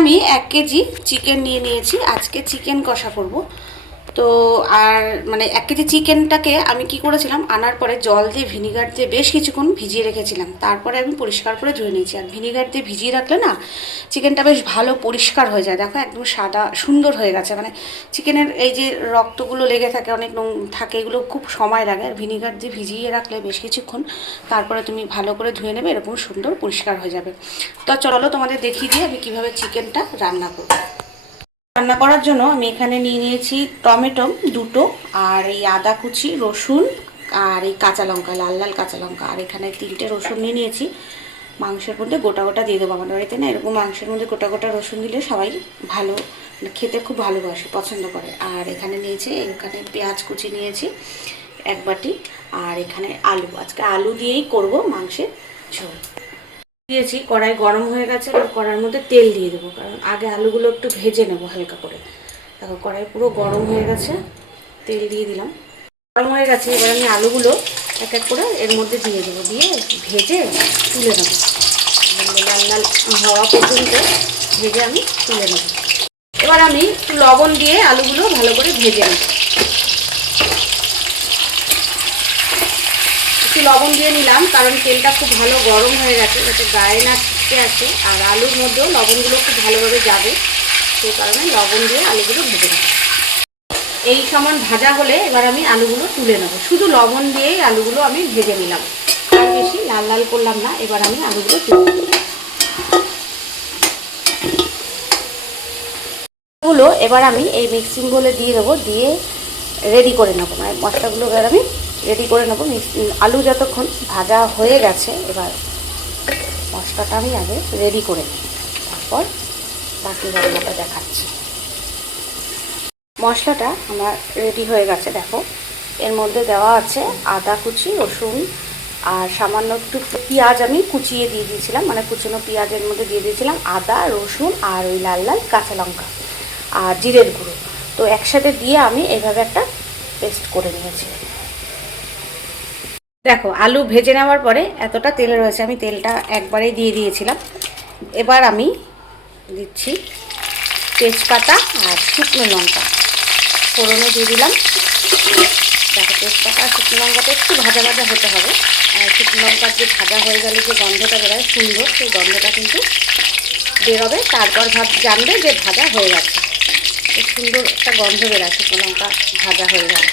আমি 1 KG chicken নিয়ে নিয়েছি। আজকে চিকেন কষা করব। তো আর মানে 1 কেজি চিকেনটাকে আমি কি করেছিলাম, আনার পরে জল দিয়ে ভিনিগার দিয়ে বেশ কিছুক্ষণ ভিজিয়ে রেখেছিলাম। তারপরে আমি পরিষ্কার করে ধুয়ে নিয়েছি। আর ভিনিগার দিয়ে ভিজিয়ে রাখলে না চিকেনটা বেশ ভালো পরিষ্কার হয়ে যায়। দেখো একদম সাদা সুন্দর হয়ে গেছে। মানে চিকেনের এই যে রক্তগুলো লেগে থাকে, অনেক থাকে, এগুলো খুব সময় লাগে। আর ভিনিগার দিয়ে ভিজিয়ে রাখলে বেশ কিছুক্ষণ তারপরে তুমি ভালো করে ধুয়ে নেবে, এরকম সুন্দর পরিষ্কার হয়ে যাবে। তো চলো তোমাদের দেখিয়ে দিই আমি কীভাবে চিকেনটা রান্না করব। রান্না করার জন্য আমি এখানে নিয়ে নিয়েছি টমেটো 2টো, আর এই আদা কুচি, রসুন, আর এই কাঁচা লঙ্কা, লাল লাল কাঁচা লঙ্কা, আর এখানে 3টে রসুন নিয়ে নিয়েছি। মাংসের মধ্যে গোটা গোটা দিয়ে দেবো। আমাদের বাড়িতে না এরকম মাংসের মধ্যে গোটা গোটা রসুন দিলে সবাই ভালো খেতে খুব ভালোবাসে, পছন্দ করে। আর এখানে নিয়েছি, এখানে পেঁয়াজ কুচি নিয়েছি 1 বাটি, আর এখানে আলু, আজকে আলু দিয়েই করব মাংসের ঝোল। দিয়েছি, কড়াই গরম হয়ে গেছে। এবার কড়াইয়ের মধ্যে তেল দিয়ে দেবো, কারণ আগে আলুগুলো একটু ভেজে নেবো হালকা করে। দেখো কড়াই পুরো গরম হয়ে গেছে, তেল দিয়ে দিলাম। গরম হয়ে গেছে, এবার আমি আলুগুলো এক এক করে এর মধ্যে দিয়ে দেবো, দিয়ে ভেজে তুলে নেবো। লাল লাল হওয়া পর্যন্ত ভেজে আমি তুলে নেব। এবার আমি একটু লবণ দিয়ে আলুগুলো ভালো করে ভেজে নেব। একটু লবণ দিয়ে নিলাম, কারণ তেলটা খুব ভালো গরম হয়ে গেছে, যাতে গায়ে না ছিটকে আসে, আর আলুর মধ্যেও লবণগুলো খুব ভালোভাবে যাবে, সেই কারণে লবণ দিয়ে আলুগুলো ভেজে নেব। এই সমান ভাজা হলে এবার আমি আলুগুলো তুলে নেব। শুধু লবণ দিয়েই আলুগুলো আমি ভেজে নিলাম, আর বেশি লাল লাল করলাম না। এবার আমি আলুগুলো তুলে নেব। এবার আমি এই মিক্সিং বলে দিয়ে দেবো, দিয়ে রেডি করে নেবো। মানে মশলাগুলো এবার আমি রেডি করে নেবো। আলু যতক্ষণ ভাজা হয়ে গেছে, এবার মশলাটা আমি আগে রেডি করে নেব, তারপর বাকি রান্নাটা দেখাচ্ছি। মশলাটা আমার রেডি হয়ে গেছে। দেখো এর মধ্যে দেওয়া আছে আদা কুচি, রসুন, আর সামান্য একটু পেঁয়াজ আমি কুচিয়ে দিয়ে দিয়েছিলাম, মানে কুচনো পেঁয়াজের মধ্যে দিয়ে দিয়েছিলাম আদা, রসুন, আর ওই লাল লাল কাঁচা লঙ্কা, আর জিরের গুঁড়ো। তো একসাথে দিয়ে আমি এইভাবে একটা পেস্ট করে নিয়েছি। দেখো আলু ভেজে নেওয়ার পরে এতটা তেল রয়েছে, আমি তেলটা একবারেই দিয়ে দিয়েছিলাম। এবার আমি দিচ্ছি তেজপাতা আর শুকনো লঙ্কা, ফোড়নে দিয়ে দিলাম। দেখো তেজপাতা আর শুকনো লঙ্কাটা একটু ভাজা ভাজা হতে হবে। আর শুকনো লঙ্কার যে ভাজা হয়ে গেলে যে গন্ধটা বেরোয় সুন্দর, সেই গন্ধটা কিন্তু বেরোবে। তারপর জানবে যে ভাজা হয়ে গেছে। খুব সুন্দর একটা গন্ধ বেরোয় শুকনো লঙ্কা ভাজা হয়ে গেলে।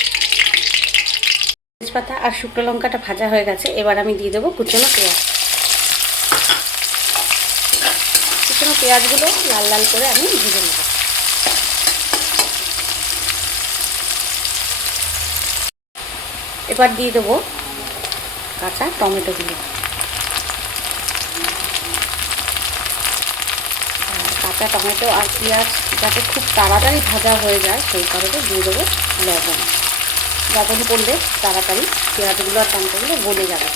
তেজপাতা আর শুকনো লঙ্কাটা ভাজা হয়ে গেছে, এবার আমি দিয়ে দেবো কুচনো পেঁয়াজ। কুচনো পেঁয়াজগুলো লাল লাল করে আমি ভেজে নেব। এবার দিয়ে দেবো কাঁচা টমেটোগুলো। কাঁচা টমেটো আর পেঁয়াজ যাতে খুব তাড়াতাড়ি ভাজা হয়ে যায়, সেই কারণে দিয়ে দেবো লবণ। লবণ করলে তাড়াতাড়ি পেঁয়াজগুলো আর টমেটোগুলো গলে যাবে,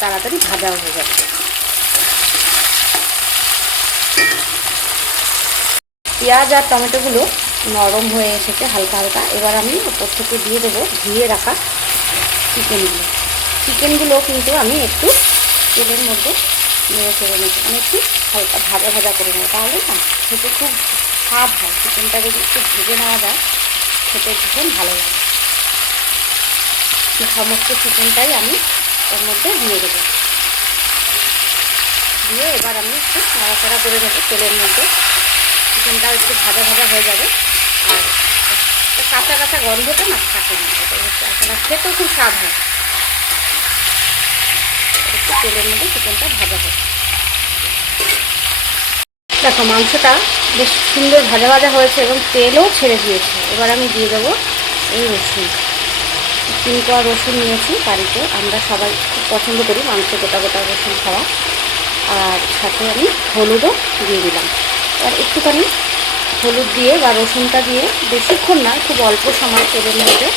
তাড়াতাড়ি ভাজাও হয়ে যাবে। পেঁয়াজ আর টমেটোগুলো নরম হয়ে এসেছে হালকা হালকা। এবার আমি ওপর থেকে দিয়ে দেবো ধুয়ে রাখা চিকেনগুলো কিন্তু আমি একটু তেলের মধ্যে নেড়ে ফেলে নেবো, মানে একটু হালকা ভাজা ভাজা করে নেবো, তাহলে না খেতে খুব স্বাদ হয়। চিকেনটা যদি একটু ভেজে নেওয়া যায় খেতে ভীষণ ভালো লাগে। সমস্ত চিকেনটাই আমি ওর মধ্যে দিয়ে দেবো। দিয়ে এবার আমি একটু নাড়াচাড়া করে নেবো তেলের মধ্যে। চিকেনটাও একটু ভাজা ভাজা হয়ে যাবে, আর কাঁচা কাঁচা গন্ধটা না থাকে না, এটা হচ্ছে আপনার খেতেও খুব স্বাদ হয়। একটু তেলের মধ্যে চিকেনটা ভাজা হয়। দেখো মাংসটা বেশ সুন্দর ভাজা ভাজা হয়েছে এবং তেলও ছেড়ে দিয়েছে। এবার আমি দিয়ে দেবো এই রসুন। 3 কোয়া রসুন নিয়েছি বাড়িতে, আমরা সবাই খুব পছন্দ করি মাংস গোটা গোটা রসুন খাওয়া। আর সাথে আমি হলুদও দিয়ে দিলাম। আর একটুখানি হলুদ দিয়ে বা রসুনটা দিয়ে বেশিক্ষণ না, খুব অল্প সময় তেলের মধ্যে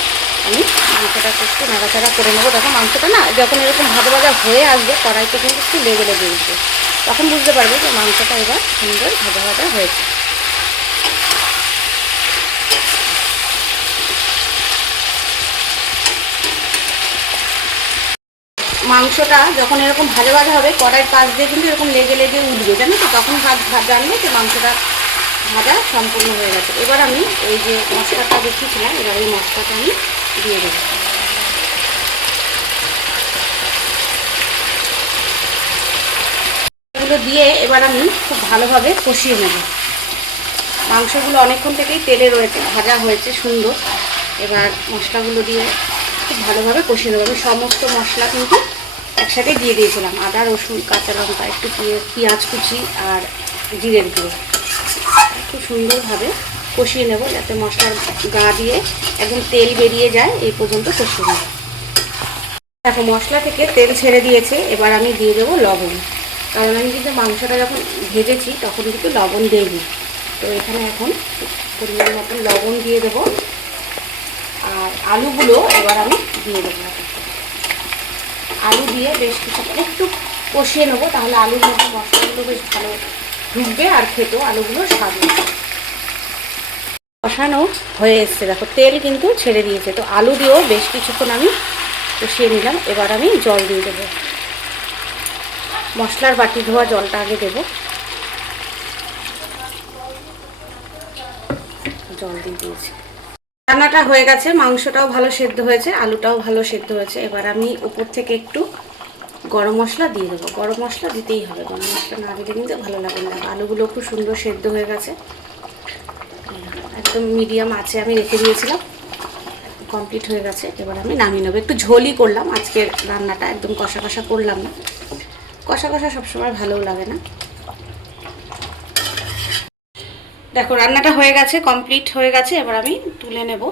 আমি মাংসটাকে একটু নাড়াচাড়া করে নেবো। দেখো মাংসটা না যখন এরকম ভাজা ভাজা হয়ে আসবে, কড়াইতে কিন্তু একটু লেগে লেগে উঠবে, তখন বুঝতে পারবে যে মাংসটা এবার সুন্দর ভাজা ভাজা হয়েছে। মাংসটা যখন এরকম ভাজা ভাজা হবে কড়াইয়ের পাশ দিয়ে কিন্তু এরকম লেগে লেগে উঠবে, জানো তো, তখন জানলে যে মাংসটা ভাজা সম্পূর্ণ হয়ে গেছে। এবার আমি এই যে মশলাটা দেখিয়েছিলাম, এবার এই মশলাটা আমি দিয়ে দেবো। এগুলো দিয়ে এবার আমি খুব ভালোভাবে কষিয়ে নেব। মাংসগুলো অনেকক্ষণ থেকেই তেলে রয়েছে, ভাজা হয়েছে সুন্দর। এবার মশলাগুলো দিয়ে খুব ভালোভাবে কষিয়ে নেবো। আমি সমস্ত মশলা কিন্তু একসাথে দিয়ে দিয়েছিলাম, আদা রসুন কাঁচা লঙ্কা একটু পেঁয়াজ কুচি আর জিরের গুঁড়ো। খুব সুন্দরভাবে কষিয়ে নেব যাতে মশলার গা দিয়ে একদম তেল বেরিয়ে যায়, এই পর্যন্ত কষিয়ে নেব। দেখো মশলা থেকে তেল ছেড়ে দিয়েছে, এবার আমি দিয়ে দেবো লবণ। কারণ আমি কিন্তু মাংসটা যখন ভেজেছি তখন কিন্তু লবণ দিইনি, তো এখানে এখন পরিমাণ মতন লবণ দিয়ে দেবো। আর আলুগুলো এবার আমি দিয়ে দেবো। আলু দিয়ে বেশ কিছু একটু কষিয়ে নেবো, তাহলে আলুর মধ্যে মশলাগুলো বেশ ভালো ঢুকবে আর খেতেও আলুগুলো স্বাদ হবে। কষানো হয়ে এসছে, দেখো তেল কিন্তু ছেড়ে দিয়েছে। তো আলু দিয়েও বেশ কিছুক্ষণ আমি কষিয়ে নিলাম। এবার আমি জল দিয়ে দেবো। মশলার বাটি ধোয়া জলটা আগে দেবো। জল দিয়ে দিয়েছি। রান্নাটা হয়ে গেছে, মাংসটাও ভালো সেদ্ধ হয়েছে, আলুটাও ভালো সেদ্ধ হয়েছে। এবার আমি উপর থেকে একটু গরম মশলা দিয়ে দেবো। গরম মশলা দিতেই হবে, গরম মশলা না দিলে কিন্তু ভালো লাগে না। আলুগুলো খুব সুন্দর সেদ্ধ হয়ে গেছে, একদম মিডিয়াম আছে আমি রেখে দিয়েছিলাম, কমপ্লিট হয়ে গেছে। এবার আমি নামিয়ে নেবো। একটু ঝোলই করলাম আজকের রান্নাটা, একদম কষা কষা করলাম না। কষা কষা সবসময় ভালোও লাগে না। দেখো রান্নাটা হয়ে গেছে, কমপ্লিট হয়ে গেছে। এবার আমি তুলে নেব।